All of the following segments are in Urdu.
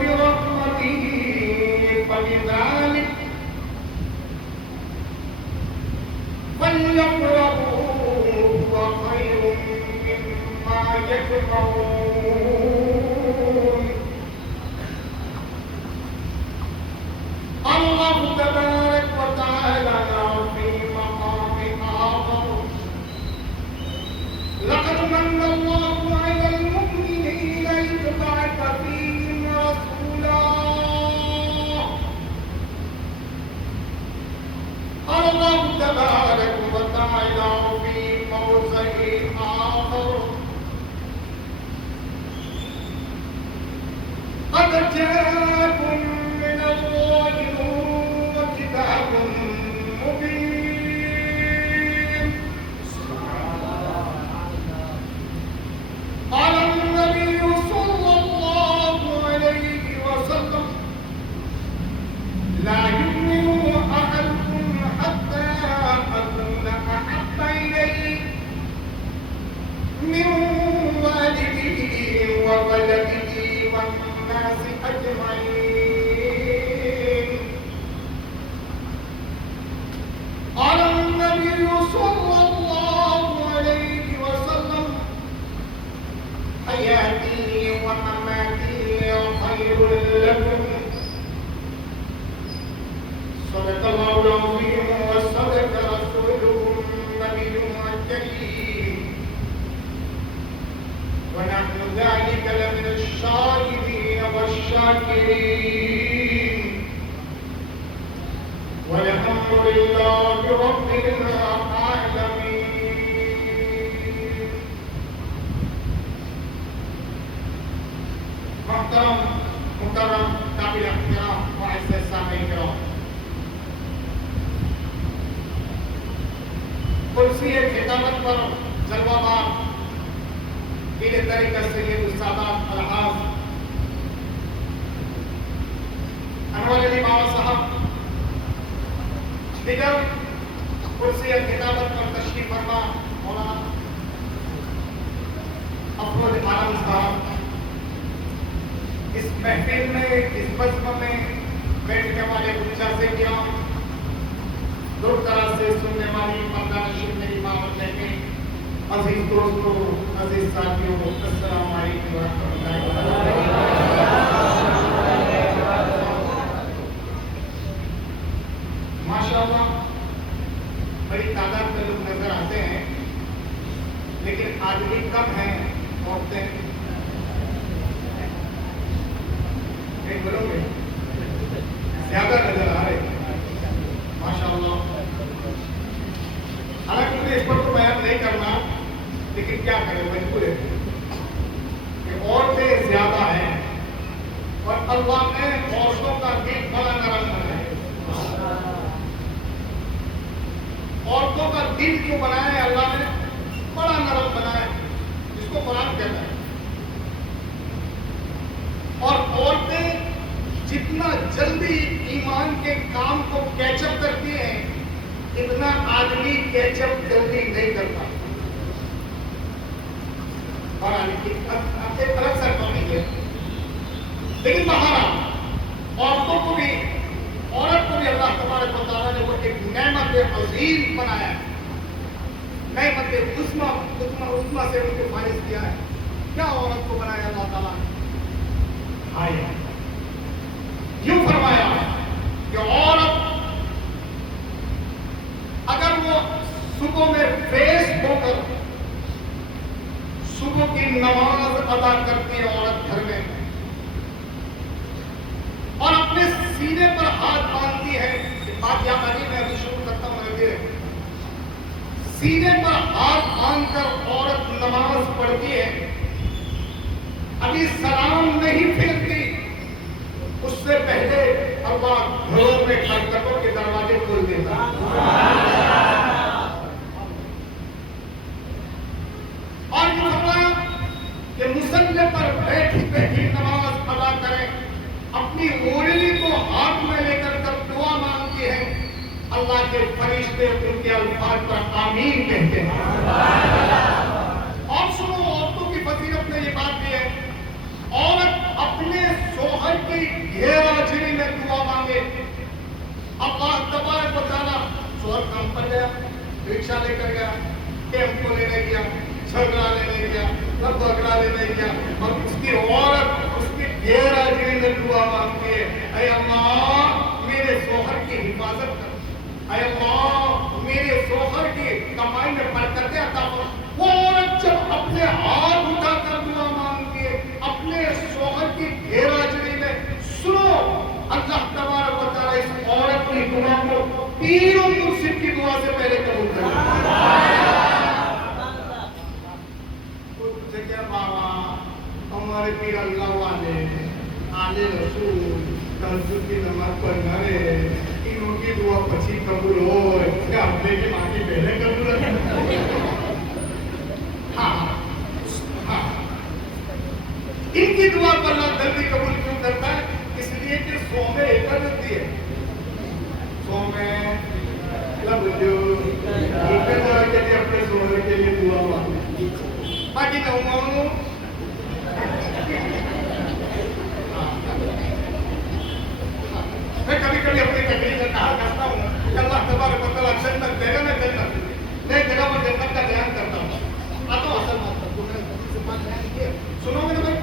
برحمته فبذلك فليفرحوا هو خير مما يجمعون. اللہ تبارک و تعالی فی مقام آخر لقد من اللہ علی المؤمنین اذ بعث فیہم رسولا. اللہ تبارک و تعالی فی موضع آخر قد جاءکم من اللہ نور و کتاب مبین. قال النبي صلى الله عليه وسلم لا يؤمن أحدكم حتى أكون أحب إليه من والده وولده والناس أجمعين. قال النبي صلى الله عليه وسلم حياتي ومماتي خير لكم. صدق الله العظيم وصدق رسوله النبي الكريم ونحن ذلك لمن الشاهدين والشاكرين والحمد لله رب العالمين. محترم مکرم قابل احترام معزز سامعین کرام، کرسی خطابت پر جلوہ بار پیر طریقہ سید السادات الحاظ انور علی بابا صاحب دیگر کرسی خطابت پر تشریف فرما مولانا افروز عالم صاحب، اس محفل میں اس بزم میں بیٹھنے والے بچہ سے کیا دور دراز سے سننے والی پردہ نشین میری ماں اور بہنیں، عزیز دوستوں، عزیز ساتھیوں، السلام علیکم ورحمۃ اللہ وبرکاتہ. ماشاءاللہ بڑی تعداد میں لوگ نظر آتے ہیں، لیکن آدمی کم ہیں، عورتیں بولو گے زیادہ نظر آ رہے. ماشاءاللہ، حالانکہ مجھے اس پر تو بیان نہیں کرنا، لیکن کیا کریں مجبور ہے کہ عورتیں زیادہ ہیں اور اللہ نے عورتوں کا دل بڑا نرم بنایا. عورتوں کا دل جو بنایا ہے اللہ نے بڑا نرم بنایا ہے، جس کو قرآن کہتا ہے. اور عورتیں جتنا جلدی ایمان کے کام کو کیچ اپ کرتی ہیں، اتنا آدمی کیچ اپ جلدی نہیں کرتا. اور ایک الگ سر ٹاپک ہے، لیکن بہرحال عورتوں کو بھی، عورت کو بھی اللہ تبارک و تعالیٰ نے وہ ایک نعمت عظیم بنایا ہے، نعمت عظمیٰ سے ان کو فائز کیا ہے. کیا عورت کو بنایا اللہ تعالیٰ نے؟ یوں فرمایا کہ عورت اگر وہ صبح میں فیس ہو کر صبح کی نماز ادا کرتی ہے عورت گھر میں، اور اپنے سینے پر ہاتھ باندھتی ہے، بات یاد آ گئی، میں ابھی شروع کرتا ہوں. سینے پر ہاتھ باندھ کر عورت نماز پڑھتی ہے، ابھی سلام نہیں پھیرتی، اس سے پہلے اللہ گھروں میں خندقوں کے دروازے کھول دیتا. اور یہ فرمایا کہ مصلی پر بیٹھی بیٹھی نماز ادا کریں، اپنی اونگلی کو ہاتھ میں لے کر دعا مانگتی ہے، اللہ کے فرشتے ان کے الفاظ پر آمین کہتے ہیں. اور سنو، عورتوں کی فضیلت میں یہ بات بھی ہے، عورت اپنے شوہر کی گھیرا جری میں دعا مانگے. اللہ تبارک و تعالیٰ شوہر کام پر گیا, رکشہ لے کر گیا, ٹیمپو لینے گیا, جھگڑا لینے گیا, بگڑا لینے گیا, اور اس کی عورت اس کی گھیرا جری میں دعا مانگتی ہے, اے اللہ میرے شوہر کی حفاظت کر, اے اللہ میرے شوہر کی کمائی میں برکتیں عطا فرما. وہ عورت جب اپنے ہاتھ اٹھا کر دعا مانگتی ہے اپنے شوہر کی گھیرا جری میں, سنو اللہ تبارک و تعالیٰ اس عورت کی دعا کو پیر و مرشد کی دعا سے پہلے قبول کرتا ہے. تجھے کیا بابا, ہمارے پیر اللہ والے آلے رسول تہجد کی نماز پڑھنا رہے, انہوں کی دعا پچھی قبول ہو کیا اپنے کی ماں کی پہلے قبول ہے. ان کی دعا پر اللہ جلدی قبول کیوں کرتا ہے؟ اس لیے کہ سو میں ایکڑ ہوتی ہے, سو میں اپنے سونے کے لیے دعا مانگی, باقی کہوں میں کبھی کبھی اپنی تکلیف میں کہا کرتا ہوں کہ اللہ تبارک و تعالیٰ جنت دے گا, میں جنت نئے جگہ پر جنت کا بیان کرتا ہوں. آتا ہوں اصل بات سے بات بیان کیے, سنو گے نا بھائی,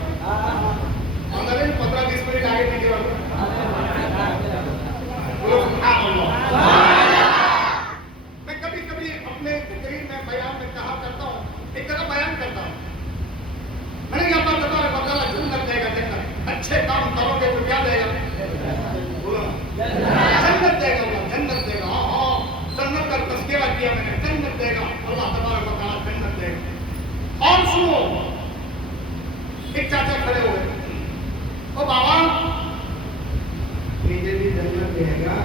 15-20 منٹ آگے پیچھے میں کبھی کبھی اپنے تقریر میں بیان میں کہا کرتا ہوں, ایک طرح بیان کرتا ہوں, میں نے اللہ تبارک و تعالیٰ جنت دے گا, جنت اچھے کام کرو گے تو کیا دے گا, جنت دے گا, جنت دے گا. ہاں جنت کا تذکرہ کیا میں نے, جنت دے گا اللہ تبارک و تعالیٰ, جنت دے گا. اور سنو, ایک چاچا کھڑے ہوئے, او بابا مجھے بھی جنت دے گا,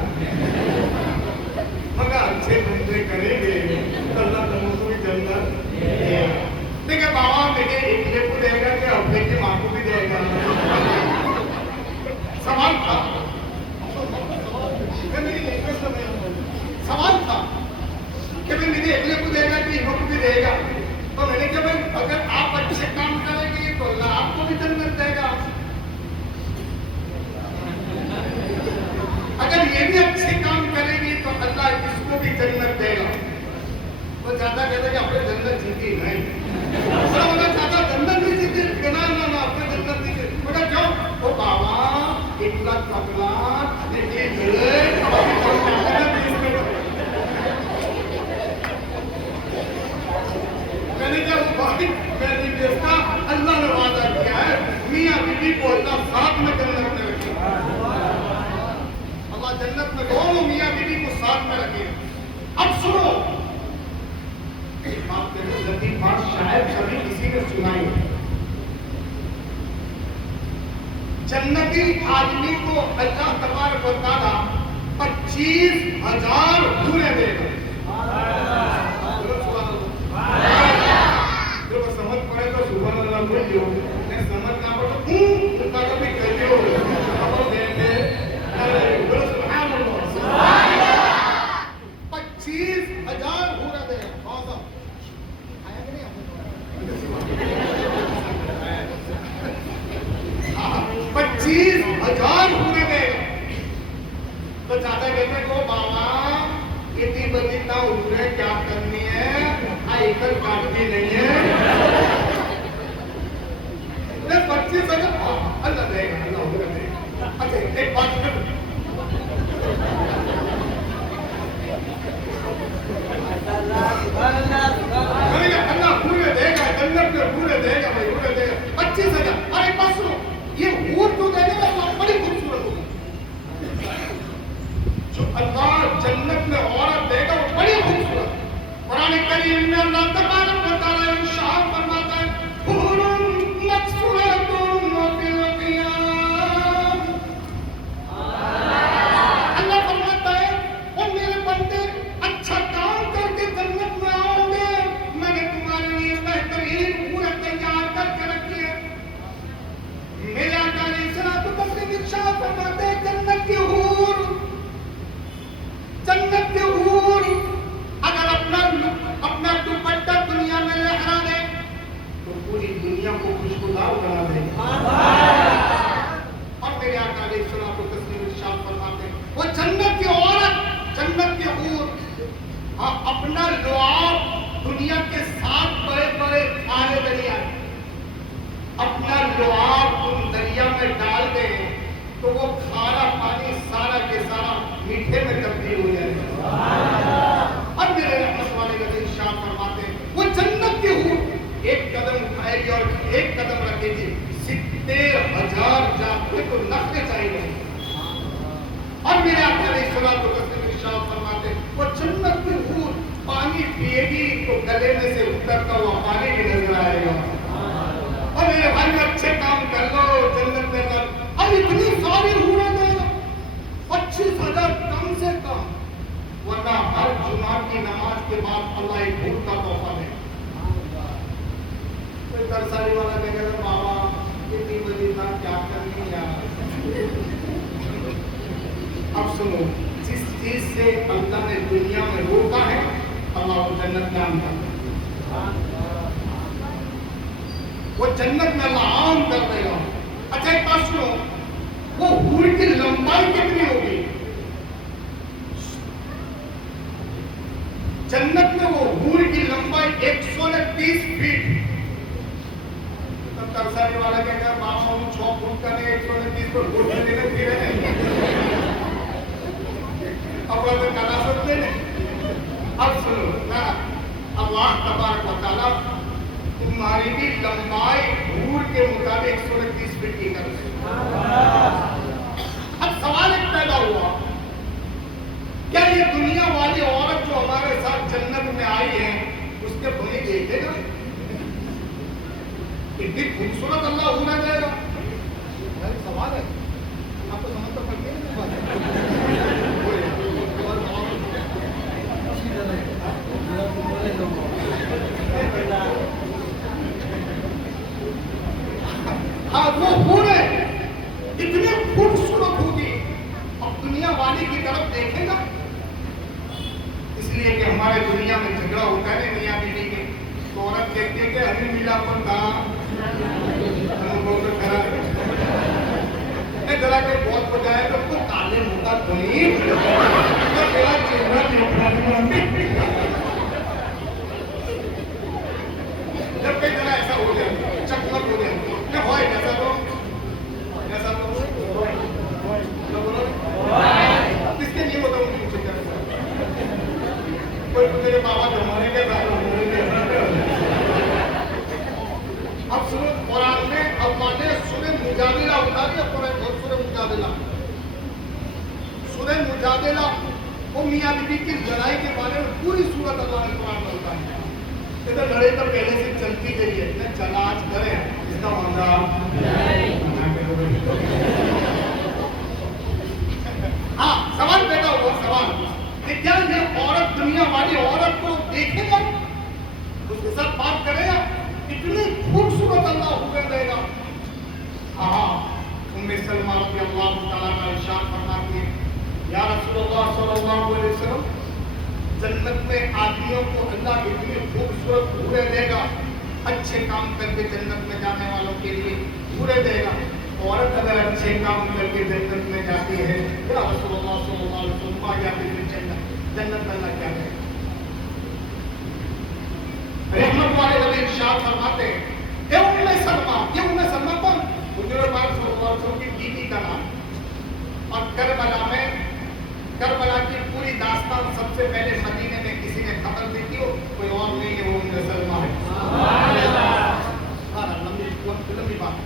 مگر اچھے بندے کریں گے تو اللہ تم کو بھی جنت دے گا. دیکھیں بابا مجھے ایک کو دے گا کہ اپنے کی ماں کو بھی دے گا. سوال تھا, سوال تھا کہ میں مجھے اگلے کو دے گا کہ انہوں کو بھی دے گا. تو میں نے کہا بھائی اگر آپ اچھے کام کریں گے تو اللہ آپ کو بھی جنت دے گا, اگر یہ بھی اچھے کام کریں گی تو اللہ اس کو بھی جنت دے گا. وہ زیادہ کہتے ہیں کہ اپنے جنت جیتی نہیں, زیادہ جنت نہیں جیتی, نہ اپنے جنت نہیں جیتی. مگر کیوں, وہ بابا ایک لاکھ میں نے دیکھا اللہ نے وعدہ کیا ہے میاں بیوی کو اللہ ساتھ میں جنت میں رکھے, اللہ جنت میں دونوں میاں بیوی کو ساتھ میں رکھے. اب سنو بات, لطیف بات شاید کبھی کسی نے سنائی, جنتی آدمی کو اللہ تبارک و تعالیٰ 25,000 حوریں دے گا. سمجھ پڑے تو سبحان اللہ بول دو, سمجھ نہ پڑے تو کبھی کہتے ہو دیں گے. 25,000 حوریں دے گا. آیا کہ نہیں, 25,000 حوریں دے گا. تو زیادہ کہتے کو بابا اتنی بڑی نہ حوریں کیا کرنی ہے, ایکل کاٹنی نہیں ہے. 25,000 اللہ دے گا, اللہ حوریں دے گا. اچھا ایک بات کر, اللہ پورے دے گا, جنت میں پورے دے گا, بھائی پورے دے گا. 25,000. ارے بات سنو, یہ حور تو دے گا تو بڑی خوبصورت ہوگی. جو اللہ جنت میں عورت دے گا وہ بڑی خوبصورت. قرآن کریم میں اللہ تبارک و تعالیٰ ارشاد فرماتا ہے حور مقصورۃ فی الخیام. اللہ فرماتا ہے او میرے بندے اچھا کام کر کے جنت میں آؤ گے, میں نے تمہارے لیے بہترین حوریں تیار کر کے رکھی ہے. میرے آقا علیہ الصلوۃ والتسلیم ارشاد فرماتے ہیں جنت کی حور, جنت کی حور اگر اپنا دوپٹہ اپنا لعاب دنیا کے 7 بڑے بڑے کھارے دریا، اپنا لعاب تم دریا میں ڈال دیں تو وہ کھارا پانی سارا کے سارا میٹھے میں تبدیل ہو جائے گا۔ اب میرے رحمت والے نبی ارشاد فرماتے ہیں وہ جنت کی حور ایک قدم اٹھائے گی اور ایک قدم رکھے گی 70,000 جانتے تو نقل چاہیے۔ اور میرے آقا علیہ الصلوۃ والتسلیم ارشاد فرماتے ہیں وہ جنت کی حور پانی پیے گی تو گلے میں سے اترتا ہوا پانی بھی نظر آئے گا۔ اور میرے بھائی اچھے کام کر لو جنت میں کر، اب اتنی ساری حوریں دے 25,000 کم سے کم، ورنہ ہر جمعہ کی نماز کے بعد اللہ ایک حور کا تحفہ دے۔ کوئی ترسالی والا کہے گا بابا اتنی بڑی بات کیا کرنی یار۔ اب سنو، جس چیز سے اللہ نے دنیا میں روکا ہے اللہ کو جنت میں عام کر دے گا، وہ جنت میں اللہ عام کر دے گا۔ اچھا ایک بات سنو، وہ حور کی لمبائی کتنی ہوگی؟ جنت میں وہ حور کی لمبائی 130 فیٹ۔ ترسالی والا کہتے ہیں ماما ہم 6 فٹ کا نہیں 130 فٹ حور میں دینے پھر رہے اب میں کہنا سکتے نہیں۔ اب سنو نا، اللہ تبارک و تعالیٰ تمہاری بھی لمبائی حور کے مطابق 130 فٹ کی کر دے۔ اب سوال ایک پیدا ہوا، کیا یہ دنیا والی عورت جو ہمارے ساتھ جنت میں آئی ہے اس کے بھائی دیکھے گا؟ اتنی خوبصورت اللہ ہونا جائے گا؟ سوال ہے، آپ کو سمجھ تو پڑتی ہاں وہ حوریں اتنی خوبصورت ہوگی، اب دنیا والی کی طرف دیکھے گا؟ اس لیے کہ ہمارے دنیا میں جھگڑا ہوتا ہے میاں بیوی کے، تو عورت کہتی ہے کہ ابھی ملا پر کہاں ذرا کہ بہت بجائے تو کو کالے ہوتا تو نہیں میرا چہرہ جب کئی طرح ایسا ہو جائے چکمک ہو جائے ہوئے جیسا تو کس کے لیے ہوتا ہوں کوئی تو میرے بابا جمانے کے اب سنو قرآن میں اللہ نے سورہ مجادلہ اتاری ہے، سورہ مجادلہ، سورہ مجادلہ وہ میاں بیوی کی لڑائی کے بارے میں پوری سورت اللہ نے قرآن میں اتاری ہے۔ ادھر لڑائی تو پہلے سے چلتی گئی ہے، میں چلا آج کریں اس کا مزہ ہاں سوال پیدا ہوا، سوال کہ کیا یہ عورت دنیا والی عورت کو دیکھے گا، اس کے ساتھ بات کرے گا؟ اتنی خوبصورت اللہ ہوئے دے گا۔ ہاں ام سلمہ رضی اللہ تعالیٰ کا ارشاد فرماتی ہے یا رسول اللہ صلی اللہ علیہ وسلم جنت میں آدمیوں کو اللہ اتنی خوبصورت حوریں دے گا، اچھے کام کر کے جنت میں جانے والوں کے لیے حوریں دے گا۔ عورت اگر اچھے کام کر کے جنت میں جاتی ہے یا رسول اللہ صلی اللہ علیہ وسلم جاتی ہے جنت میں اللہ کیا ہے؟ رحمت والے نبی ارشاد فرماتے ہیں کہ ام سلمہ، یہ ام سلمہ کون؟ حضور پاک صلی اللہ علیہ وسلم کی بیوی کا نام، اور کربلا کی پوری داستان سب سے پہلے مدینے میں کسی نے خبر دی تھی، کوئی اور نہیں ہے، وہ ام سلمہ ہے۔ لمبی بات،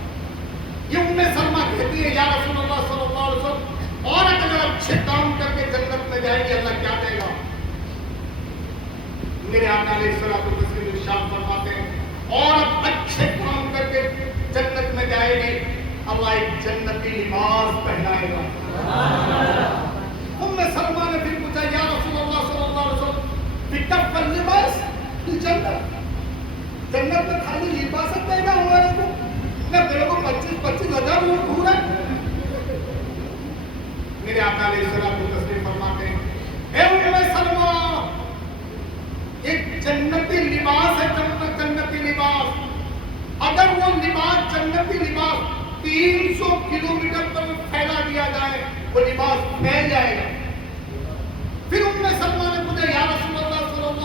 یہ ام سلمہ کہتی ہے یا رسول اللہ صلی اللہ علیہ وسلم عورت اگر اچھے کام کر کے جنت میں جائے گی اللہ کیا دے گا؟ میرے آقا علیہ الصلوۃ والتسلیم ارشاد فرماتے ہیں عورت اچھے کام کر کے جنت میں جائے گی اللہ ایک جنتی لباس پہنائے گا۔ ام سلمہ نے پھر پوچھا یا رسول اللہ صلی اللہ علیہ وسلم بکف اللباس جنت میں خالی لباس دے گا ہمارے کو؟ نہ میرے کو 25,000 لوگ گھوم رہے۔ میرے آقا علیہ الصلوۃ والتسلیم فرماتے ہیں اے ام سلمہ ایک جنتی لباس ہے، جنتی لباس، اگر وہ لباس جنتی لباس 300 کلومیٹر پر پھیلا دیا جائے وہ لباس پھیل جائے گا۔ پھر ام سلمہ نے پوچھا یا رسول اللہ صلی اللہ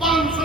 500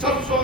600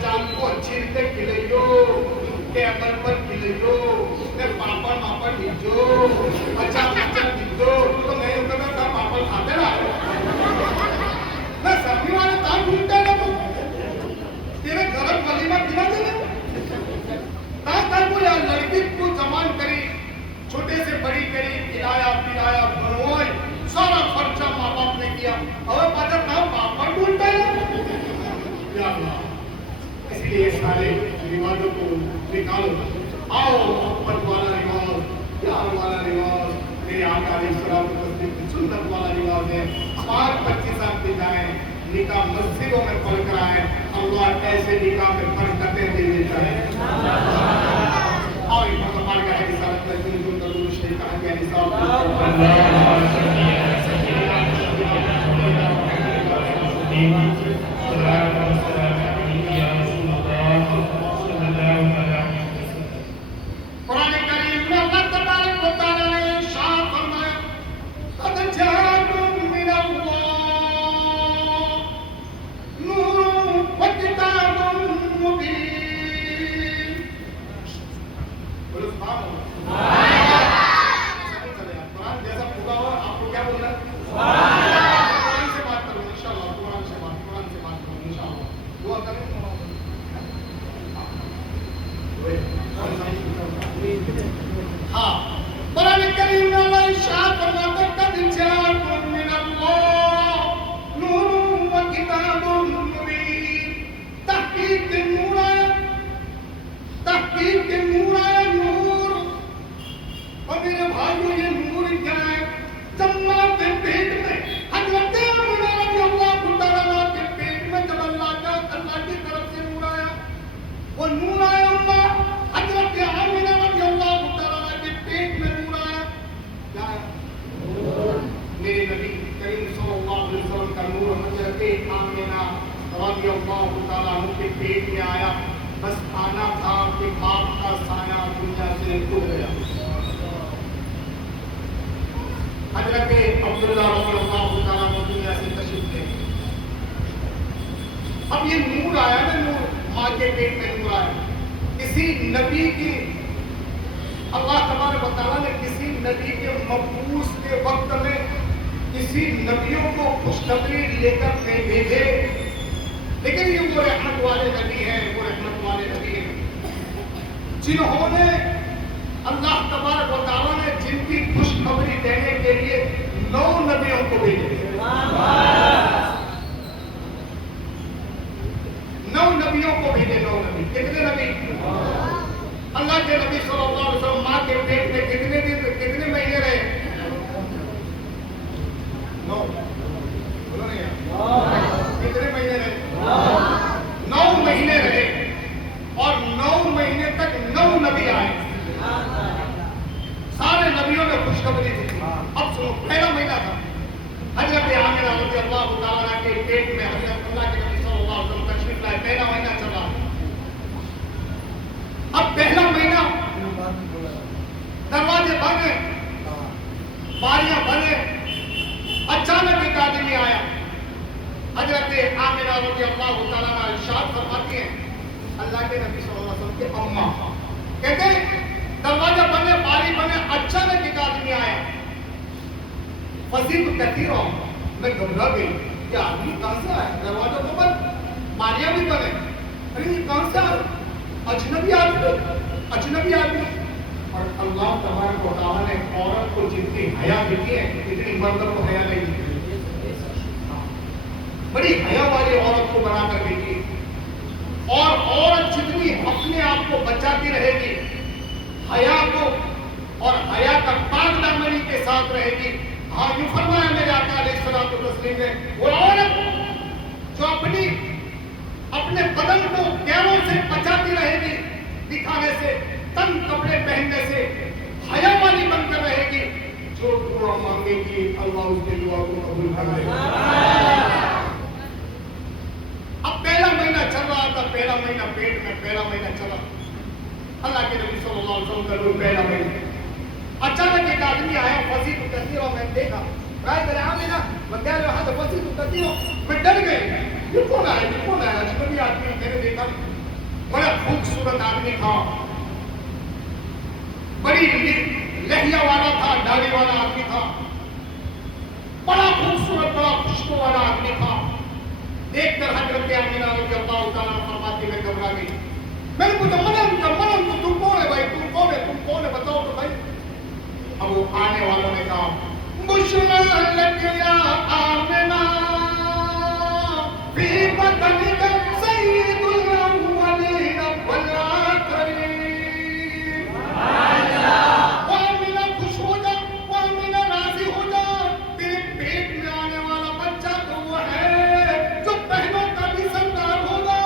جان کو اچھی ریتے کھلائیو کے عمل پر کھلائیو نے پاپڑ ماپڑ دیجو اچھا دیجو تو میں اتنا کا پاپڑ کھاتے رہا میں سبھی والے کام ڈھونڈتے نا تو تیرے گھر ولیمہ کھلا دے تا کو یا لڑکی کو زمان کری چھوٹے سے بڑی کری کھلایا پلایا بنوائی سارا خرچہ ماں باپ نے کیا اور پتہ کام پاپڑ ڈھونڈتے نا یا اللہ اس لیے سارے رواجوں کو نکالو آؤ محبت والا رواج پیار والا رواج میرے آقا علیہ السلام کی سنت والا رواج ہے 25 سال کے جائیں نکاح مسجدوں میں پڑھ کر آئے اللہ ایسے نکاح میں برکتیں دے دیتا ہے اور ہمارے کا ہے رسالت میں جو درود شریف کہا گیا قرآن کریم میں اللہ تبارک و تعالی نے ارشاد فرمایا قد جاءکم من اللہ نور و کتاب مبین بولو سبحان اللہ قرآن جیسا پورا ہو آپ کو کیا بولنا قرآن سے بات کروں انشاءاللہ قرآن سے بات کروں انشاءاللہ دعا کریں ہاں قرآن کریم میں اللہ ارشاد فرماتا ہے قد جاءکم من اللہ نور و کتاب مبین تحقیق کے نور آیا نور اور میرے بھائیوں یہ نور کیا ہے جب ماں کے پیٹ میں حضرت آمنہ رضی اللہ تعالیٰ کے پیٹ میں جب اللہ کی طرف سے نور آیا وہ نور آیا اللہ حضرت آمنہ رضی اللہ تعالیٰ کے پیٹ میں نور آیا کیا ہے میرے نبی کریم صلی اللہ علیہ وسلم کا نور حضرت آمنہ رضی اللہ تعالیٰ کے پیٹ میں آیا بس آنا تھا کہ باپ کا سایہ دنیا سے اٹھ گیا حضرت عبداللہ رضی اللہ تعالیٰ کو دنیا سے تشریف لے اب یہ نور آیا نا نور ماں کے پیٹ میں نور آیا کسی نبی کی اللہ تبارک و تعالیٰ نے کسی نبی کے مبعوث کے وقت میں کسی نبیوں کو خوشخبری لے کر نہیں بھیجے لیکن یہ وہ رحمت والے نبی ہیں جنہوں نے اللہ تبارک و تعالیٰ نے جن کی خوشخبری دینے کے لیے 9 نبیوں کو بھیجے 9 نبیوں کو بھیجے 9 نبی کتنے نبی اللہ کے نبی صلی اللہ علیہ وسلم ماں کے پیٹ میں کتنے دن کتنے مہینے رہے 9 بولو نہیں کتنے مہینے رہے 9 مہینے رہے اور 9 مہینے تک 9 نبی آئے سارے نبیوں نے خوشخبری دی تھی اب سنو پہلا مہینہ تھا حضرت آمنہ رضی اللہ تعالیٰ کے پیٹ میں حضرت اللہ کے نبی صلی اللہ علیہ وسلم تشریف لائے پہلا مہینہ چلا اب پہلا مہینہ دروازے بند ہیں باریاں بند ہیں اچانک ایک آدمی آیا حضرت آمنہ رضی اللہ تعالیٰ ارشاد فرماتی ہیں اللہ کے نبی صلی اللہ علیہ وسلم کے اماں کہتے ہیں دروازہ بنے باری بنے اچانک ایک آدمی آیا فضیل کہتی رہا میں گھبرا گئی کہ آدمی کہاں سے آیا دروازہ تو بند باریاں بھی بنے ارے یہ کہاں سے آیا اجنبی آدمی اور اللہ تبارک و تعالیٰ نے عورت کو جن کی حیا دیتی ہے اتنی مرد کو حیا نہیں دیتی بڑی حیا والی عورت کو بنا کر دیتی اور عورت جتنی اپنے آپ کو بچاتی رہے گی حیا کو اور حیا کا پاک دامنی کے ساتھ رہے گی ہاں یوں فرمایا میرے آقا علیہ الصلوۃ والتسلیم نے وہ عورت جو اپنے بدن کو پیروں سے بچاتی رہے گی دکھانے سے تنگ کپڑے پہننے سے حیا والی بن کر رہے گی جو دعا مانگے گی اللہ اس کی دعا کو قبول کرے گا اب پہلا مہینہ چل رہا تھا پہلا مہینہ پیٹ میں پہلا مہینہ چلا اللہ کے نبی صلی اللہ علیہ وسلم کا روح پہلا مہینہ اچانک ایک آدمی آیا فصیح کثیر میں دیکھا رائے میرے آمنہ میں کہہ رہا تھا فصیح کثیر میں ڈر گئی یہ کون آیا اجنبی آدمی میں نے دیکھا بڑا خوبصورت آدمی تھا, بڑی لہیا والا تھا, داڑھی والا آدمی تھا, بڑا خوبصورت بڑا خوشبو والا آدمی تھا. دیکھ کر حضرت آمینہ رضی اللہ تعالیٰ فرماتی میں گھبرا گئی. میں نے پوچھا منن تو تم کون ہے بھائی, تم کون ہے بتاؤ تو بھائی. اب وہ آنے والوں نے کہا بشرا لک یا آمنہ فی بطنک سید الاولین والآخرین. وہ آمنہ خوش ہو جا, وہ آمنہ راضی ہو جا, تیرے پیٹ میں آنے والا بچہ تو وہ ہے جو بہنوں کا بھی سردار ہوگا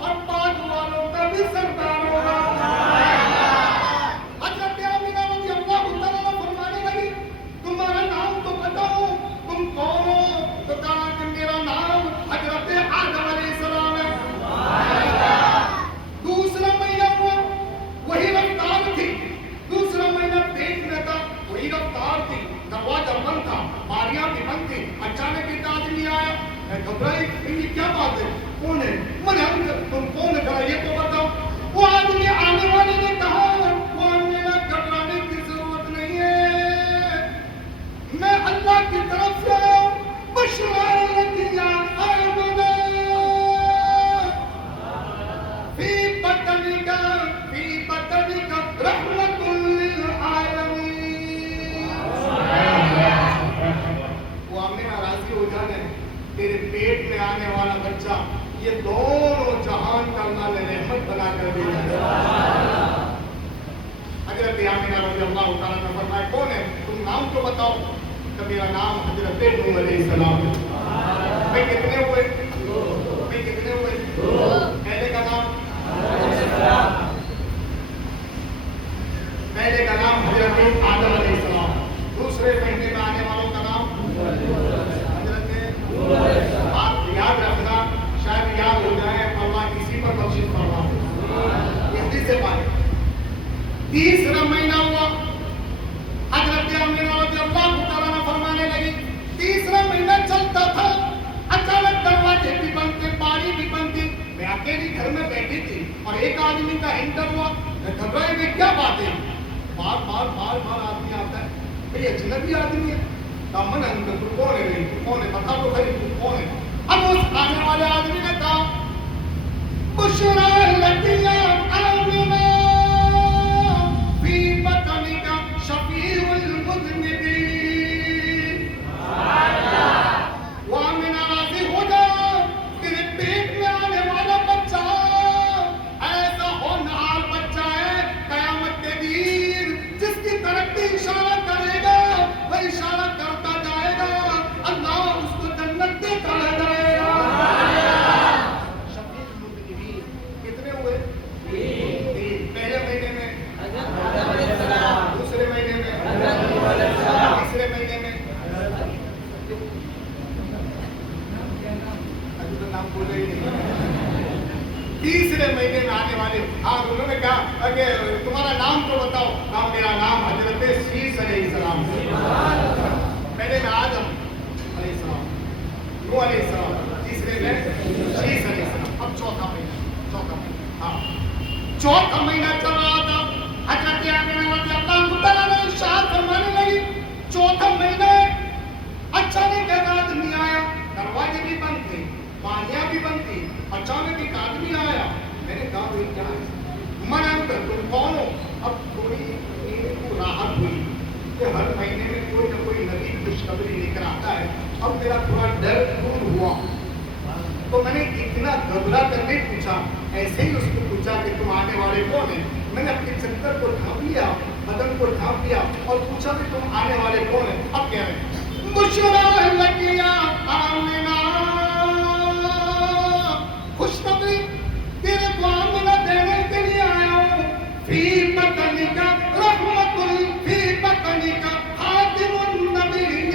اور بعد والوں کا بھی سردار ہوگا. حضرت آمنہ رضی اللہ تعالیٰ فرمانے لگی تمہارا نام تو بتاؤ, تم کون ہو؟ تو کہا کہ میرا نام حضرت آدم علیہ السلام ہے. دوسرا مہینہ ہوا وہی رفتار تھی, دوسرا مہینہ پیٹ میں تھا وہی رفتار تھی, دروازہ بند تھا, باریاں بھی بند تھی. اچانک ایک آدمی آیا, میں گھبرائی یہ کیا بات ہے, کون ہے؟ تم کون ہے یہ تو بتاؤ. وہ آدمی آنے والے نے کہا وہ میرا گھبرانے کی ضرورت نہیں ہے, میں اللہ کی طرف سے آیا ہوں. بشرا لک یا آمنہ فی بطنک رحمت للعالمین. وہ آمنہ راضی ہو جانے, تیرے پیٹ میں آنے والا بچہ یہ دونوں جہان کا اللہ نے رحمت بنا کر دیا. حضرت آمنہ رضی اللہ تعالیٰ نے فرمایا کون ہے, تم نام تو بتاؤ. کہ میرا نام حضرت نوح علیہ السلام ہے. بھائی کتنے ہوئے, پہلے کا نام حضرت آدم علیہ السلام, دوسرے مہینے میں آنے والوں کا نام حضرت. آپ یاد رکھنا, شاید یاد ہو جائے, اللہ کسی پر بخشش فرما اسی سے پائے. تیسرا مہینہ ہوا, حضرت آمنہ رضی اللہ تعالیٰ عنہ فرمانے لگی تیسرا مہینہ چلتا تھا, اچانک دروازے بھی بند تھے, باری بھی بند تھی. میں اکیلی گھر میں بیٹھی تھی اور ایک آدمی کا انٹر ہوا. میں گھبرائی میں کیا بات ہے, بار آدمی آتا ہے, بھئی اجنبی آدمی ہے. من اندر تو کون ہے بتا تو بھائی تو کون ہے. اب اس آنے والے آدمی نے کہا بشرا لک یا آمنہ فی بطنک شفیع المذنبین. وہ آمنہ راضی ہو جا, تیرے پیٹ میں آنے والا بچہ ایسا ہونہار بچہ ہے قیامت کے دن جس کی طرف بھی اشارہ کرے گا وہ اشارہ کرتا جائے گا, اللہ اس کو جنت دیتا رہ جائے گا. شفیع المذنبین کتنے ہوئے؟ تین. پہلے مہینے میں دوسرے مہینے میں تیسرے مہینے میں ابھی تو نام بولے ہی نہیں. تیسرے مہینے میں آنے والے انہوں نے کہا کہ تمہارا نام تو بتاؤ. کہا میرا نام حضرت شیس علیہ السلام. پہلے میں آدم علیہ السلام, نوح علیہ السلام, تیسرے میں شیس علیہ السلام. اب چوتھا مہینہ چل رہا تھا. حضرت آمنہ رضی اللہ تعالیٰ نے ارشاد فرمانے لگی چوتھا مہینہ اچانک ایک آدمی آیا, دروازے بھی بند تھے, باریاں بھی بند تھی. اچانک ایک آدمی آیا. میں نے کہا بھائی کیا ہے, من اندر تم کون ہو. اب تھوڑی راحت ہوئی کہ ہر مہینے میں کوئی نہ کوئی نبی خوشخبری لے کر آتا ہے. اب میرا تھوڑا ڈر دور ہوا, تو میں نے اتنا گھبرا کر نہیں پوچھا, ایسے ہی اس کو پوچھا کہ تم آنے والے کون ہیں. میں نے اپنے چکر کو ڈھانپ لیا, بدن کو ڈھانپ لیا اور پوچھا کہ تم آنے والے کون ہیں. اب کہہ رہے ہیں بشرا لک یا آمنہ, خوشخبری تیرے کو آمنہ دینے کے لیے آیا ہوں. فی بطنک رحمت فی بطنک خاتم النبیین.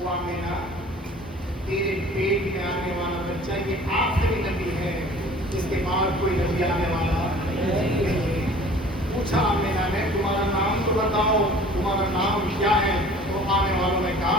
وہ آمنہ تیرے پیٹ میں آنے والا بچہ یہ آخری نبی ہے, اس کے بعد کوئی نبی آنے والا نہیں. پوچھا آمنہ نے تمہارا نام تو بتاؤ, تمہارا نام کیا ہے. تو آنے والوں نے کہا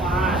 5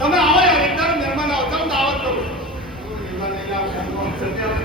તમે આવો યાર એકદમ મહેમાન આવતા હું દાવત કરું મહેમાન નહીં આવો ચલતે આવે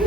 2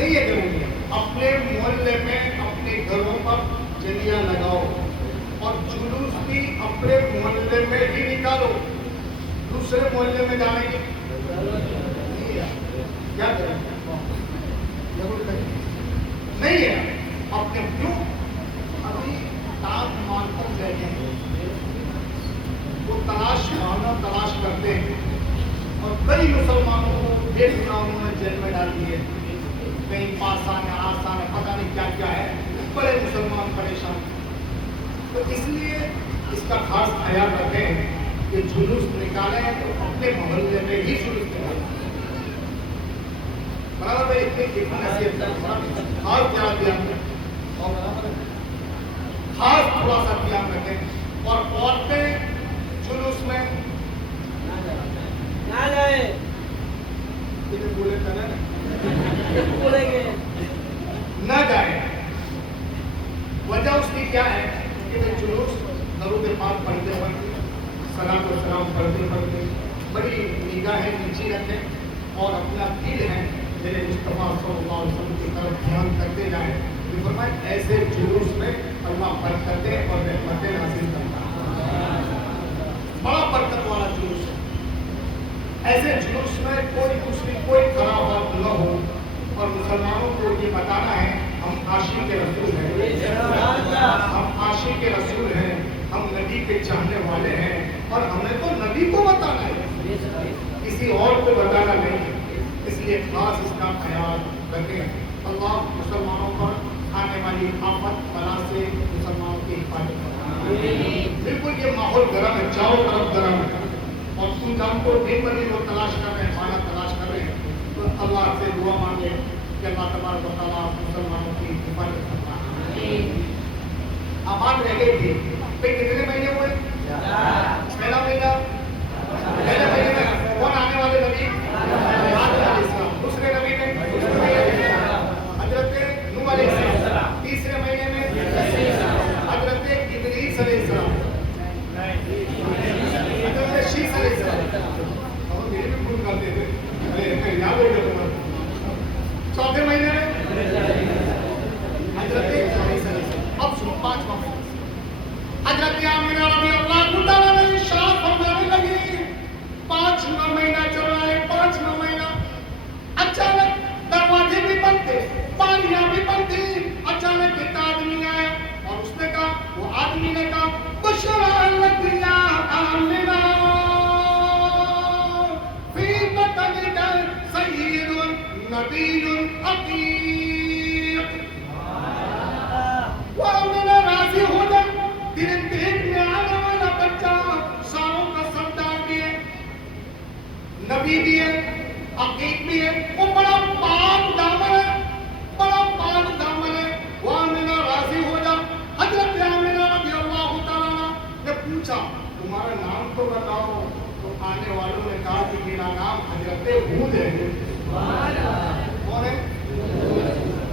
نہیں ہے ضروری. اپنے محلے میں اپنے گھروں پر جلیاں لگاؤ اور جلوس بھی اپنے محلے میں ہی نکالو. دوسرے محلے میں جانے کی کیا کریں نہیں ہے. اپنے کیوں ابھی تاج مان کر بیٹھے ہیں, وہ تلاش کرتے ہیں اور کئی مسلمانوں کو بے گناہ انہوں نے جیل میں ڈال دیے. کہیں پاسان ہے, آسان ہے, پتہ نہیں کیا کیا ہے. بڑے مسلمان پریشان. تو اس لیے اس کا خاص خیال رکھیں کہ جلوس نکالیں تو اپنے محلے میں ہی جلوس نکالیں. برابر ہے, اتنی نصیحت خاص دھیان دیا اور خاص تھوڑا سا دھیان رکھیں. اور عورتیں جلوس میں نہ جائے, بولے بولیں گے نہ جائے. وجہ اس کی کیا ہے کہ وہ جلوس درود پاک پڑھتے پڑھتے صلاۃ و سلام پڑھتے پڑھتے بڑی نگاہیں نیچی رکھیں اور اپنا دل ہے میرے مصطفیٰ صلی اللہ علیہ وسلم کی طرف دھیان کرتے جائیں. فرمائے ایسے جلوس میں اللہ برکتیں اور رحمتیں نازل کرتا ہے. بڑا برکت والا جلوس ہے. ایسے جلوس میں کوئی مسلم کوئی خراب بات نہ ہو اور مسلمانوں کو یہ بتانا ہے ہم عاشق رسول ہیں, ہم عاشق رسول ہیں, ہم نبی کے چاہنے والے ہیں اور ہمیں تو نبی کو بتانا ہے, کسی اور کو بتانا نہیں. اس لیے خاص اس کا خیال رکھیں. اللہ مسلمانوں پر آنے والی آفت بلا سے مسلمانوں کی حفاظت کرنا. بالکل یہ ماحول گرم ہے, چاروں طرف گرم ہے اور تم جان کو دن بہ دن وہ تلاش کر رہے ہیں, کھانا تلاش کر رہے ہیں. تو اللہ سے دعا مانگے کہ اللہ تبارک و تعالیٰ مسلمانوں کی حفاظت کرنا. آباد رہ گئی تھی بھائی کتنے مہینے ہوئے؟ پہلا مہینہ, پہلے مہینے میں کون آنے والے نبی؟ دوسرے نبی میں حضرت نوح علیہ السلام, تیسرے مہینے میں حضرت ادریس علیہ السلام, حضرت شیس علیہ السلام. اور میرے بھی بھول کرتے تھے, یاد ہو گیا تمہارا. چوتھے مہینے میں حضرت عیسیٰ علیہ السلام. اب سنو پانچواں مہینہ حضرت آمینہ رضی اللہ تعالیٰ نے شاد فرمانے لگی. پانچواں مہینہ چل رہا ہے, پانچواں مہینہ. اچانک دروازے بھی بند تھے, پانیاں بھی بند تھی. اچانک ایک آدمی آیا اور اس نے کہا, وہ آدمی نے کہا بشرا لک یا آمنہ فی بطنک سید نبی عتیق. وہ آمنہ راضی ہو جا, تیرے پیٹ میں آنے والا بچہ ساروں کا سردار بھی ہے, نبی بھی ہے, عقیق بھی ہے, وہ بڑا پاک دامن ہے, بڑا پاک دامن ہے. وہ آمنہ راضی ہو جا. حضرت آمنہ رضی اللہ تعالیٰ نے پوچھا تمہارا نام تو بتاؤ. تو آنے والوں نے کہا کہ میرا نام حضرت ہود ہے. کون ہے؟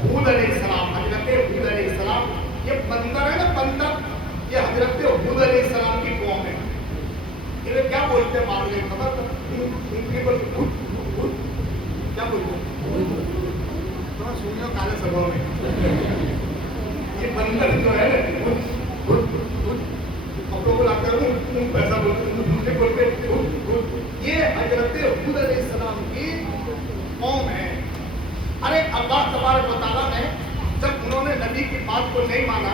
ہود علیہ السلام. حضرت ہود علیہ السلام یہ بندر ہے نا, بندر, یہ حضرت ہود علیہ السلام کی قوم ہے. یہ کیا بولتے ہیں بعد میں خبر کیا بولتے ہیں تھوڑا سنو کالے سبھا میں. یہ بندر جو ہے کپڑوں کو لا کر پیسہ بولتے, یہ حضرت ہود علیہ السلام کی قوم ہے. ارے اللہ تبارک و تعالیٰ نے جب انہوں نے نبی کی بات کو نہیں مانا,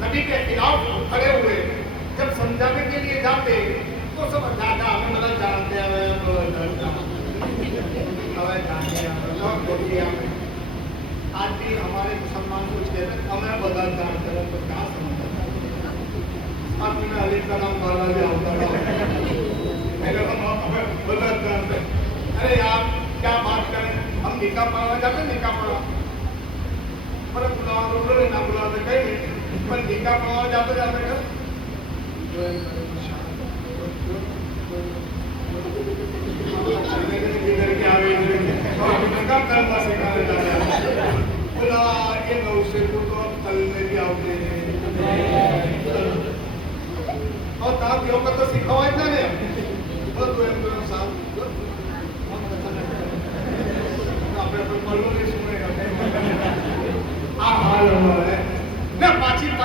نبی کے خلاف کھڑے ہوئے, جب سمجھانے کے لیے جاتے تو سب دادا ہمیں بدل جانتے ہیں. آج بھی ہمارے مسلمان کچھ کہتے ہیں ہمیں بدل جانتے ہیں, تو کیا سمجھتا ہے علی کا نام بالا بھی ہوتا ہے بدل جانتے. ارے یار کیا بات کریں, ہم نکاح پڑھنا جاتے ہیں, نکاح پڑھا پر بلا نہ بلاتے کہیں پر نکاح پڑھنا جاتے جاتے گا اور آپ لوگ تو سکھاوا اتنا نہیں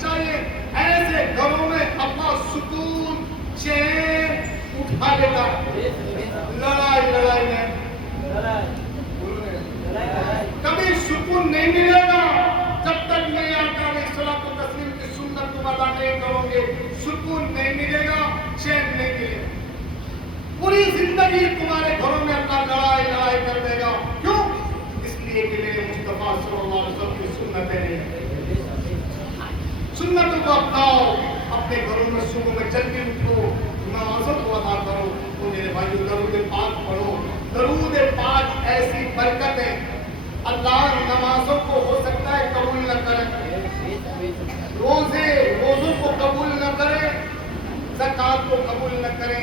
چاہیے ایسے گھروں میں اپنا سکون چین اٹھا لیتا ہے. لڑائی میں کبھی سکون نہیں ملے گا جب تک میں آقا علیہ الصلوۃ والتسلیم کی سنت کو ادا نہیں کرو گے. سکون نہیں ملے گا, چین نہیں ملے گا. پوری زندگی تمہارے گھروں میں اللہ لڑائی کر دے گا. کیوں؟ اس لیے کہ میرے مصطفیٰ صلی اللہ علیہ وسلم کی سنتیں نہیں. سنتوں کو اپناؤ, اپنے گھروں میں صبح میں جلدی اٹھو, نمازوں کو ادا کرو. تو میرے بھائیو درود پاک پڑھو. درود پاک ایسی برکت ہے, اللہ نمازوں کو ہو سکتا ہے قبول نہ کرے, روزوں کو قبول نہ کرے, زکات کو قبول نہ کرے,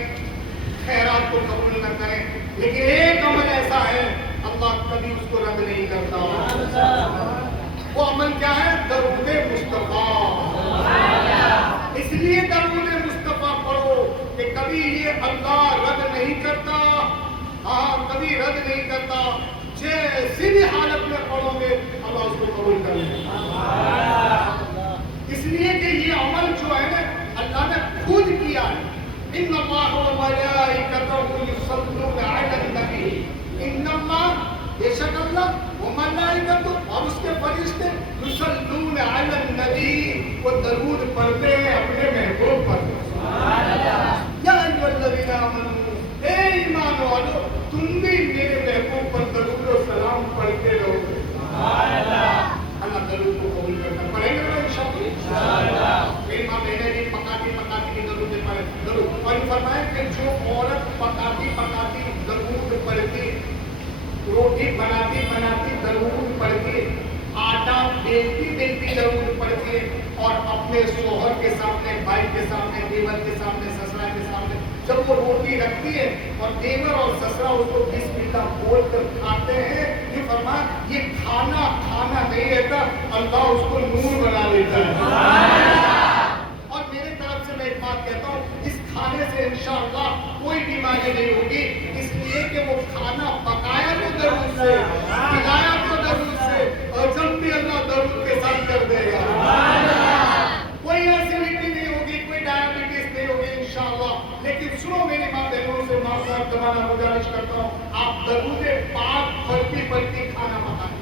خیرات کو قبول نہ کریں, لیکن ایک عمل ایسا ہے اللہ کبھی اس کو رد نہیں کرتا. وہ عمل کیا ہے؟ درود مصطفیٰ. اس لیے درود مصطفیٰ پڑھو کہ کبھی یہ اللہ رد نہیں کرتا. ہاں, کبھی رد نہیں کرتا. جیسی بھی حالت میں پڑھو گے اللہ اس کو قبول کر لے گا. اس لیے کہ یہ عمل جو ہے نا اللہ نے خود کیا ہے. ان اللہ وملائکتہ یصلون علی النبی. ان اللہ, بے شک اللہ, وملائکتہ, اور اس کے فرشتے, یصلون علی النبی, وہ درود پڑھتے ہیں اپنے محبوب پر. یا ایھا الذین آمنوا, اے ایمان والو, تم بھی میرے محبوب پر درود و سلام پڑھتے رہو. اللہ درود کو قبول کرتا. پڑھیں گے نا انشاءاللہ. میری ماں بہنیں بھی پکاتی درود پڑھے. اور فرمایا کہ جو عورت پکاتی درود پڑھتی, روٹی بناتی درود پڑھتی, آٹا بیلتی درود پڑھتی, اور اپنے شوہر کے سامنے, بھائی کے سامنے, دیور کے سامنے, سسرا کے سامنے جب وہ روٹی رکھتی ہے اور دیور اور سسرا اس کو بسم اللہ بول کر کھاتے ہیں, یہ فرمایا یہ کھانا نہیں رہتا, اللہ اس کو نور بنا لیتا ہے. اور میرے طرف سے میں ایک بات کہتا ہوں, اس کھانے سے انشاءاللہ کوئی بیماری نہیں ہوگی, اس لیے کہ وہ کھانا پکایا تو درود سے, کھلایا تو درود سے, اور جب بھی اللہ درود کے ساتھ کر دے گا. کوئی ایسیڈیٹی نہیں ہوگی, کوئی ڈائبٹیز نہیں ہوگی انشاءاللہ. لیکن سنو میری ماں بہنوں سے, ماں صاحب زمانہ گزارش کرتا ہوں, آپ درود پاک پڑھتی کھانا پکائیں,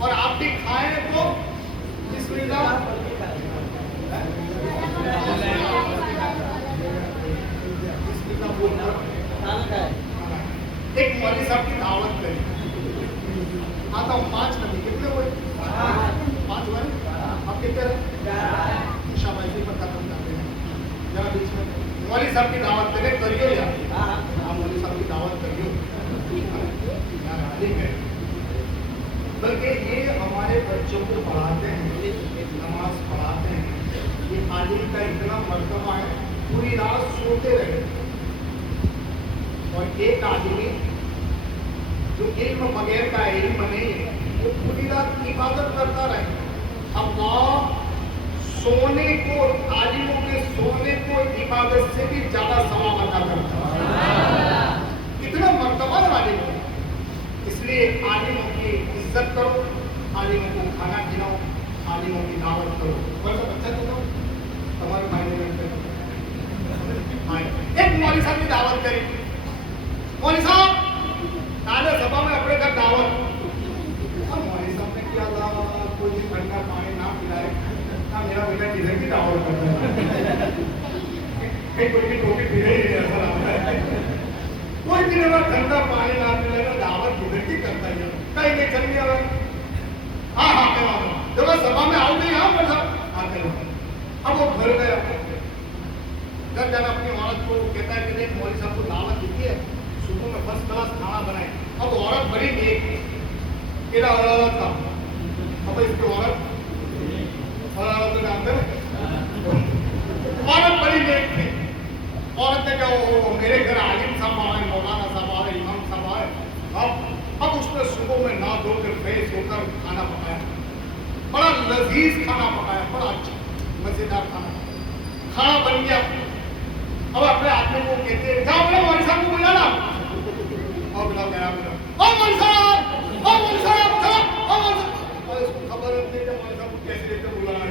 اور آپ بھی کھائیں تو بسم اللہ. ایک مولوی صاحب کی دعوت کری, آتا ہوں 5 نبی, کتنے ہوئے؟ 5 ہوئے. آپ کتنے رہے؟ شاباش جی, پر ختم کرتے ہیں ذرا بیچ میں. مولوی صاحب کی دعوت کرے, کریو یار. ہاں, مولوی صاحب کی دعوت کریو یار, عالم ہے. بلکہ یہ ہمارے بچوں کو پڑھاتے ہیں, نماز پڑھاتے ہیں. یہ عالم کا اتنا مرتبہ ہے, پوری رات سوتے رہے. اور ایک آدمی جو علم بغیر کا علم نہیں ہے, وہ پوری رات عبادت کرتا رہے. اللہ سونے کو, عالموں کے سونے کو عبادت سے بھی زیادہ ثواب عطا کرتا ہے. اتنا مرتبہ عالم ہے. اس لیے عالموں کی عزت کرو, عالموں کو کھانا کھلاؤ, عالموں کی دعوت کرو. بڑا بچہ تو ہمارے بھائی نے ایک مولوی صاحب کی دعوت کری. مولوی صاحب تازہ سبھا میں اپنے گھر دعوت. مولوی صاحب نے کیا تھا, کوئی ٹھنڈا پانی نہ پلائے, میرا بیٹا کدھر کی دعوت کرتا ہے, کوئی بھی ٹوپی پھرے ہی نہیں ایسا ہے. کوئی بھی اگر ٹھنڈا پانی نہ پلائے گا دعوت کدھر کی کرتا ہے, کہیں نہیں چل گیا. ہاں جب میں سبھا میں آؤں گی, ہاں آتے ہوں. اب وہ گھر گیا, گھر جانا اپنی عورت کو کہتا ہے کہ نہیں مولوی صاحب کو دعوت دیتی ہے, صبح میں فرسٹ کلاس کھانا بنائے. اب عورت بڑی نیک تیرا عورت تھا. اب اس کی عورت جانتے ہیں, عورت بڑی نیک تھی. عورت نے کہا میرے گھر عالم صاحب آئے, مولانا صاحب آئے, امام صاحب آئے. اب اس نے صبح میں نہ دھو کر فریش ہو کر کھانا پکایا, بڑا لذیذ کھانا پکایا, بڑا اچھا مزیدار کھانا بن گیا. اب اپنے آدمی کو کہتے ہیں جاؤ اپنے مولوی صاحب کو بلانا, اور بلاؤ گیا مولوی صاحب, اور اس کو خبر نہیں کہ مولوی صاحب کو کیسے بلانا ہے.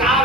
4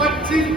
25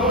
2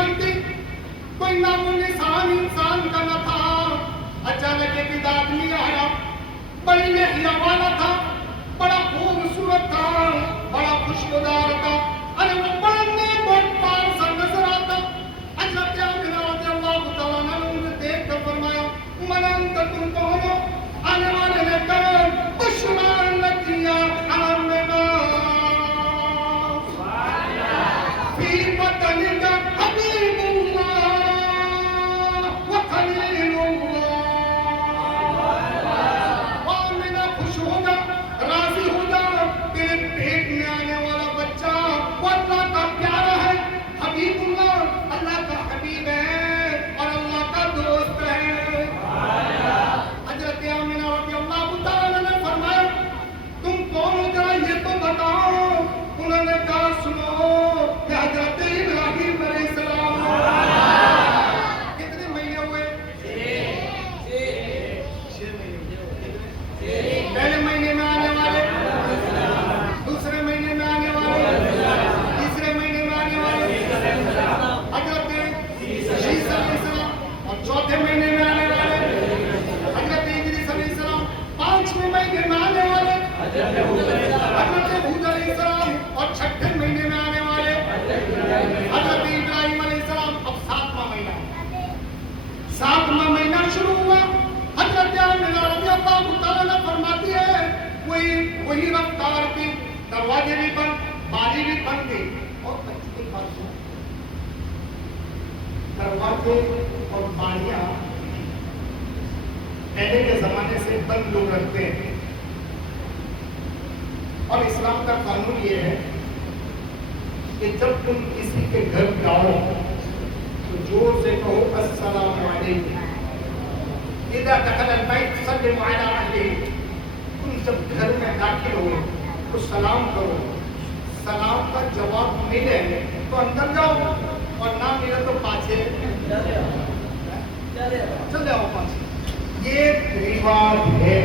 بنتی، کوئی نام و نشان انسان کا نہ تھا. اچانک ایک آدمی آیا، بڑی لحیہ والا تھا، بڑا خوبصورت تھا، بڑا خوشگوار تھا. ارے وہ بڑا نیک اور پاک سا نظر آتا. حضرت آمنہ رضی اللہ تعالیٰ عنہ نے دیکھ کر فرمایا من انت، تم کون ہو؟ آنے والے نے کہا بشرا لکی یا آمنہ فی بطنک حبیب اللہ و خلیل اللہ. آمنہ خوش ہو جا، راضی ہو جا، تیرے پیٹ میں آنے والا بچہ وہ اللہ کا پیارا ہے، حبیب اللہ، اللہ کا حبیب ہے اور اللہ کا دوست ہے. حضرت آمنہ رضی اللہ تعالیٰ نے فرمایا تم کون ہو ذرا یہ تو بتاؤ. انہوں نے کہا سنو کہ حضرت ابراہیم علیہ السلام. کتنے مہینے ہوئے؟ 6 مہینے. پہلے مہینے میں آنے والے، دوسرے مہینے میں آنے والے، تیسرے مہینے میں آنے والے حضرت عیسیٰ علیہ السلام، اور چوتھے مہینے میں آنے والے حضرت ادریس علیہ السلام، 5ویں مہینے میں آنے والے حضرت ہود علیہ السلام، اور 6ٹھے مہینے میں آنے والے حضرت ابراہیم علیہ السلام. اب 7واں مہینہ، 7واں مہینہ شروع ہوا. حضرت آمنہ رضی اللہ تعالیٰ نے فرماتی ہے وہی رفتار کی، دروازے بھی بند، باری بھی بند تھی. اور بچے کی بات سنو، دروازے اور باریاں پہلے کے زمانے سے بند لوگ رکھتے ہیں، اور اسلام کا قانون یہ ہے کہ جب تم کسی کے گھر جاؤ تو زور سے کہو السلام علیکم. اذا دخل البیت سلموا علی اہلہ. تم جب گھر میں داخل ہو تو سلام کرو، سلام کا جواب ملے تو اندر جاؤ اور نہ ملے تو پاچھے چل جاؤ پاچھے. یہ رواج ہے،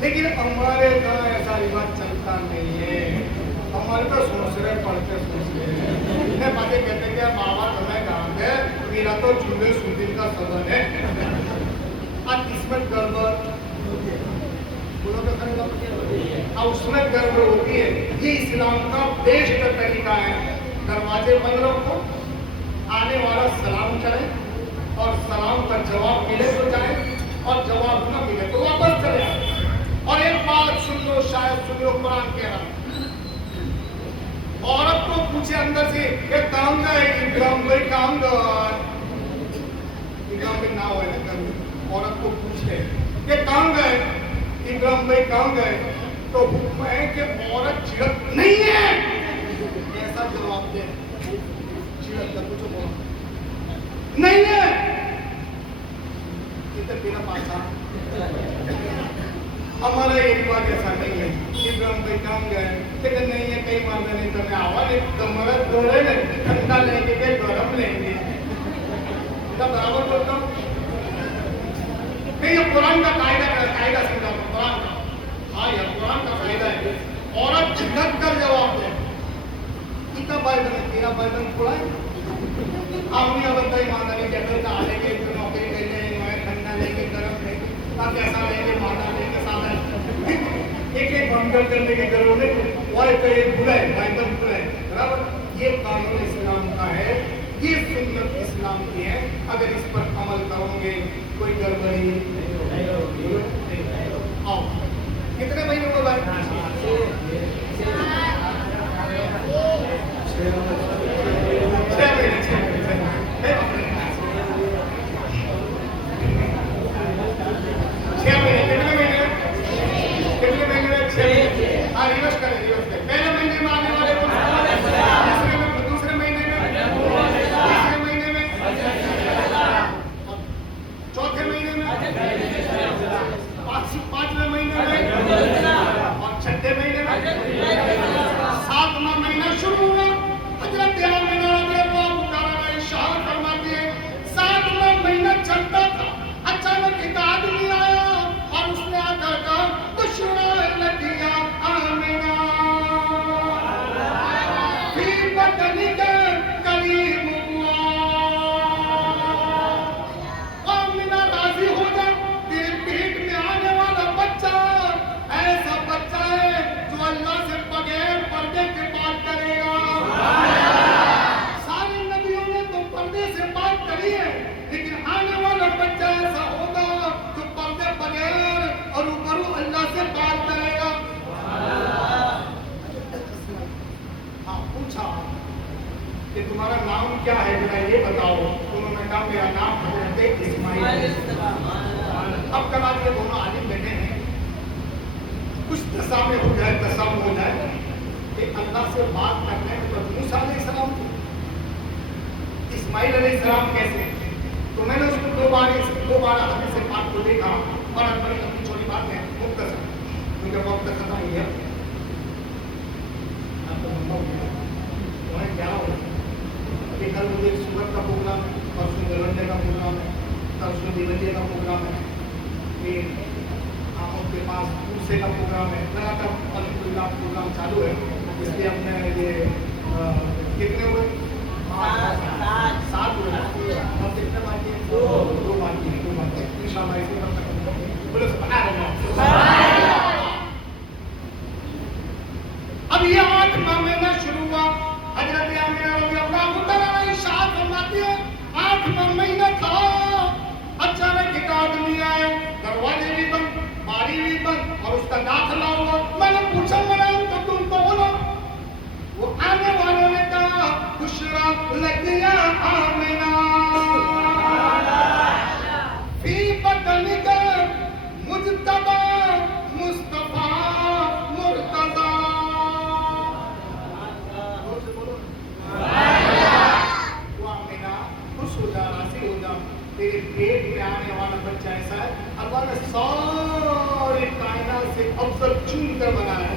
لیکن ہمارے یہاں ایسا رواج چلتا نہیں ہے. ہمارے تو سوچرے پڑھتے سوچتے باتیں کہتے کہ بابا تمہیں کام ہے، میرا تو جمعے سندر کا سبن ہے. اب اس میں گڑبڑ بولو تو اس میں گڑبڑ ہوتی ہے. یہ اسلام کا بیسٹ طریقہ ہے. دروازے بند رکھو، آنے والا سلام کرے اور سلام کا جواب ملے تو جائے اور جواب نہ ملے تو واپس چلے آئے. اور ایک بات سن لو، شاید سن لو، قرآن کہہ رہا ہے عورت کو پوچھے اندر سے کہ کام کا ہے اکرام بھائی، کام دار اکرام بھائی نہ ہوئے نا. عورت کو پوچھے کہ کام گئے اکرام بھائی، کام گئے، تو حکم ہے کہ عورت چڑک نہیں ہے ایسا جواب دے. چڑک کر پوچھو بول نہیں ہے بنا پاسا. ہمارا یہ رواج ایسا نہیں ہے. ابراہیم بھائی کام گئے لیکن نہیں ہے، کئی ماندہ نہیں کرنے آواز کمرت دوڑے گئے، ٹھنڈا لیں گے کہ گرم لیں گے. برابر بولتا ہوں یہ قرآن کا قاعدہ سمجھا ہوں. قرآن کا، ہاں یار قرآن کا قاعدہ ہے. عورت جھٹک کر جواب دے. کتنا بائبل ہے؟ تیرا بائبل کھلا ہے. آمنی اب کئی ماندہ نہیں کہتے تھا آنے کے نوکری لے لیں، ٹھنڈا لیں گے، گرم لیں گے، اب ایسا لیں گے، ماندہ لیں گے، سادہ ایک ایک بنکر کرنے کی ضرورت نہیں. وہ ایک کھلا ہے، بائبل کھلا ہے. برابر یہ قانون اسلام کا ہے، یہ سنت اسلام کی ہے. اگر اس پر عمل کرو گے کوئی گڑبڑی نہیں ہوگی. آؤ کتنے مہینے کو بھائی؟ 6 مہینے. کتنے مہینے؟ 6 مہینے. ہاں ریورس کریں. پہلے مہینے میں آنے والے کو، دوسرے مہینے میں، تیسرے مہینے میں، چوتھے مہینے میں، 5ویں مہینے میں اور 6ٹھے مہینے میں. 7واں مہینہ شروع ہوا. حضرت آمنہ رضی اللہ تعالیٰ ارشاد فرماتی ہے 7واں مہینہ چلتا تھا. اچانک ایک آدمی آیا اور اس نے آ کر کہا بشرا لکی یا آمنہ فی بطنک کلیم اللہ. کیا ہے ذرا یہ بتاؤ. انہوں نے کہا میرا نام حضرت اسماعیل. اب کل آپ یہ دونوں عالم بیٹھے ہیں, کچھ تصاویر ہو جائے, تصور ہو جائے کہ اللہ سے بات کرنے پر موسیٰ علیہ السلام کو, اسماعیل علیہ السلام کیسے. تو میں نے اس کو دو بار حدیث پاک کو دیکھا اور بڑی لمبی چھوٹی بات ہے مختصر, کیونکہ وقت ختم ہو گیا. آپ کو لمبا ہو گیا وہاں کیا ہو ابھی کل مجھے سورت کا پروگرام ہے, پرسوں دلنجے کا پروگرام ہے, پرسوں دلنجے کا پروگرام ہے, پھر آپ کے پاس دوسرے کا پروگرام ہے, لگاتار پروگرام چالو ہے. اس لیے ہم نے یہ کتنے ہوئے 7 ہوئے, اور کتنے باقی ہیں 2 باقی ہیں. انشاءاللہ اسی وقت تک بولے سبحان اللہ. اب یہ 8واں مہینہ شروع ہوا. حضرت آمنہ رضی اللہ تعالیٰ عنہ ارشاد فرماتی ہے 8واں مہینہ تھا, اچانک ایک آدمی آیا, دروازے بھی بند, باری بھی بند, اور اس کا داخلہ ہوا. میں نے پوچھا مرام تو تم کون ہو؟ وہ آنے والوں نے کہا بشرا لگیا آمنہ فی بطنک مجتبی مصطفیٰ مرتضی. وہ آمنہ خوش ہو جا, راضی ہو جا, تیرے پیٹ میں آنے والا بچہ ایسا ہے اللہ نے سارے کائنات سے افضل چن کر بنایا ہے.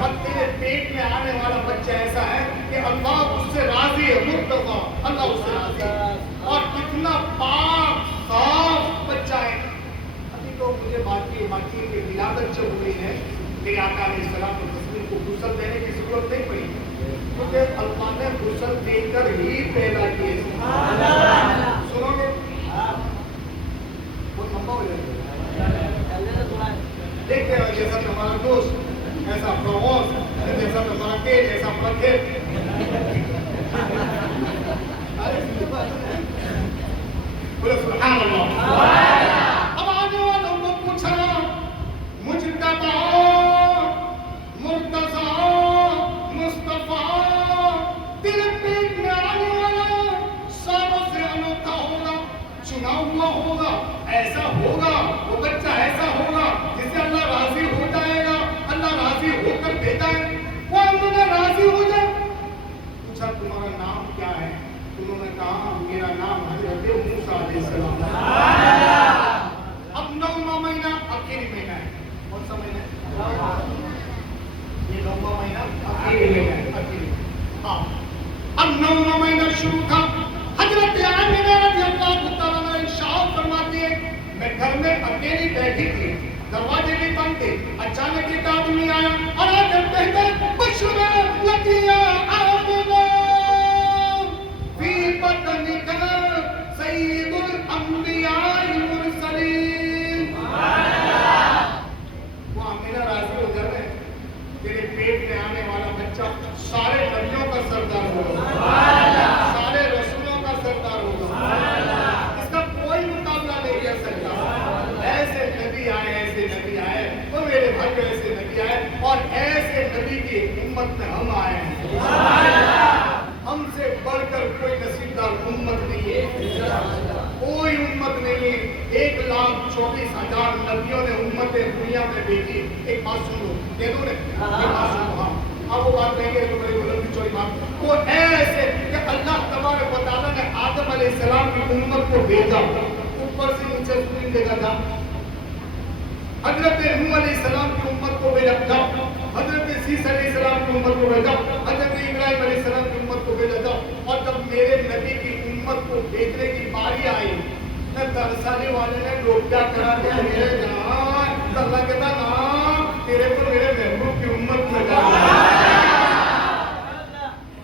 اور تیرے پیٹ میں آنے والا بچہ ایسا ہے کہ اللہ اس سے راضی ہے, مرتضی, اللہ اس سے راضی ہے. اور کتنا پاک صاف بچہ ہے. ابھی تو مجھے باقی ہے کہ ولادت جب ہوئی ہے میرے آقا علیہ السلام کی تصویر کو غسل دینے کی ضرورت نہیں پڑی, کیونکہ اللہ نے غسل دے کر ہی پیدا کیے. سنو گے بہت لمبا ہو جائے گا. دیکھتے ہیں جیسا ہمارا دوست ایسا پروس, جیسا ہمارا کیل ایسا پرکھیل. بولے سبحان اللہ. اب آنے والوں کو پوچھا مجتبی مرتضی مصطفیٰ, تیرے پیٹ میں آنے والا ساروں سے انوکھا ہوگا, چنا ہوا ہوگا, ایسا ہوگا, وہ بچہ ایسا ہوگا جس سے اللہ راضی ہو جائے گا, اللہ راضی ہو کر دیتا ہے. وہ انہوں نے راضی ہو جائے. پوچھا تمہارا نام کیا ہے؟ انہوں نے کہا میرا نام حضرت موسیٰ علیہ السلام. اب 9واں مہینہ آخری مہینہ ہے. کون سا مہینہ ہے یہ؟ 9واں مہینہ آخری مہینہ ہے. ہاں, اب 9واں مہینہ شروع تھا. حضرت آمنہ رضی اللہ تعالیٰ عنہ ارشاد فرماتی ہے میں گھر میں اکیلی بیٹھی تھی, دروازے بھی بند تھے. اچانک ایک آدمی آیا اور آ کر کہتا ہے بشرا لگیا آمنہ فی بطنک سید الانبیاء المرسلین. وہ آمنہ راضی ہو جا رہے ہیں, تیرے پیٹ میں آنے والا بچہ سارے نبیوں کا سردار ہوگا, سارے رسولوں کا سردار ہوگا. اس کا کوئی مقابلہ نہیں کر سکتا. ایسے نبی آئے, وہ میرے بھائی ایسے نبی آئے, اور ایسے نبی کی امت میں ہم آئے ہیں. ہم سے بڑھ کر کوئی نصیبدار امت نہیں ہے, کوئی امت نہیں ہے. 1,24,000 نبیوں نے امتیں دنیا میں بھیجی. ایک بات سن لو, دے دو نے اب وہ بات نہیں ہے تو بڑی بلندی چوڑی بات. وہ ایسے کہ اللہ تبارک و تعالیٰ نے آدم علیہ السلام کی امت کو بھیجا, اوپر سے نیچے زمین دیکھا تھا. حضرت نوح علیہ السلام کی امت کو بھیجا تھا, حضرت سیس علیہ السلام کی امت کو بھیجا, حضرت ابراہیم علیہ السلام کی امت کو بھیجا تھا. اور جب میرے نبی کی امت کو بھیجنے کی باری آئی, میں ترسانے والے نے لوٹا کرا دیا میرے جان. اللہ کہتا نا تیرے کو میرے محبوب کی امت میں جانا.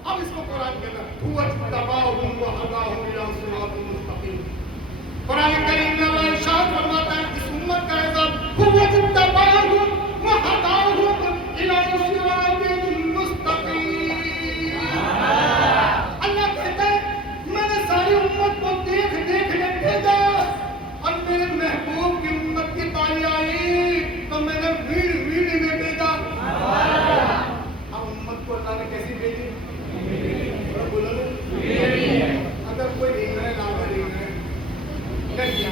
اب اس کو قرآن کہتا وَاجْتَبَاهُمْ وَهَدَاهُمْ إِلَىٰ صِرَاطٍ مُسْتَقِيمٍ. قرآن کریم میں اللہ ارشاد فرماتا ہے اس امت کا اعزاز وَاجْتَبَاهُمْ وَهَدَاهُمْ إِلَىٰ صِرَاطٍ مُسْتَقِيمٍ. اللہ کہتا ہے میں نے ساری امت کو دیکھ کے بھیجا, اور میرے محبوب کی امت کی باری آئی تو میں نے بھیڑ میں بھیجا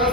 10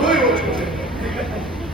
લોહી ઓછું છે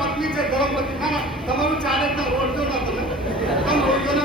પત્ની છે ધર્મપત્ની ના ના તમારું ચાલે જ ના રોડજો ના તમે રોડજો ના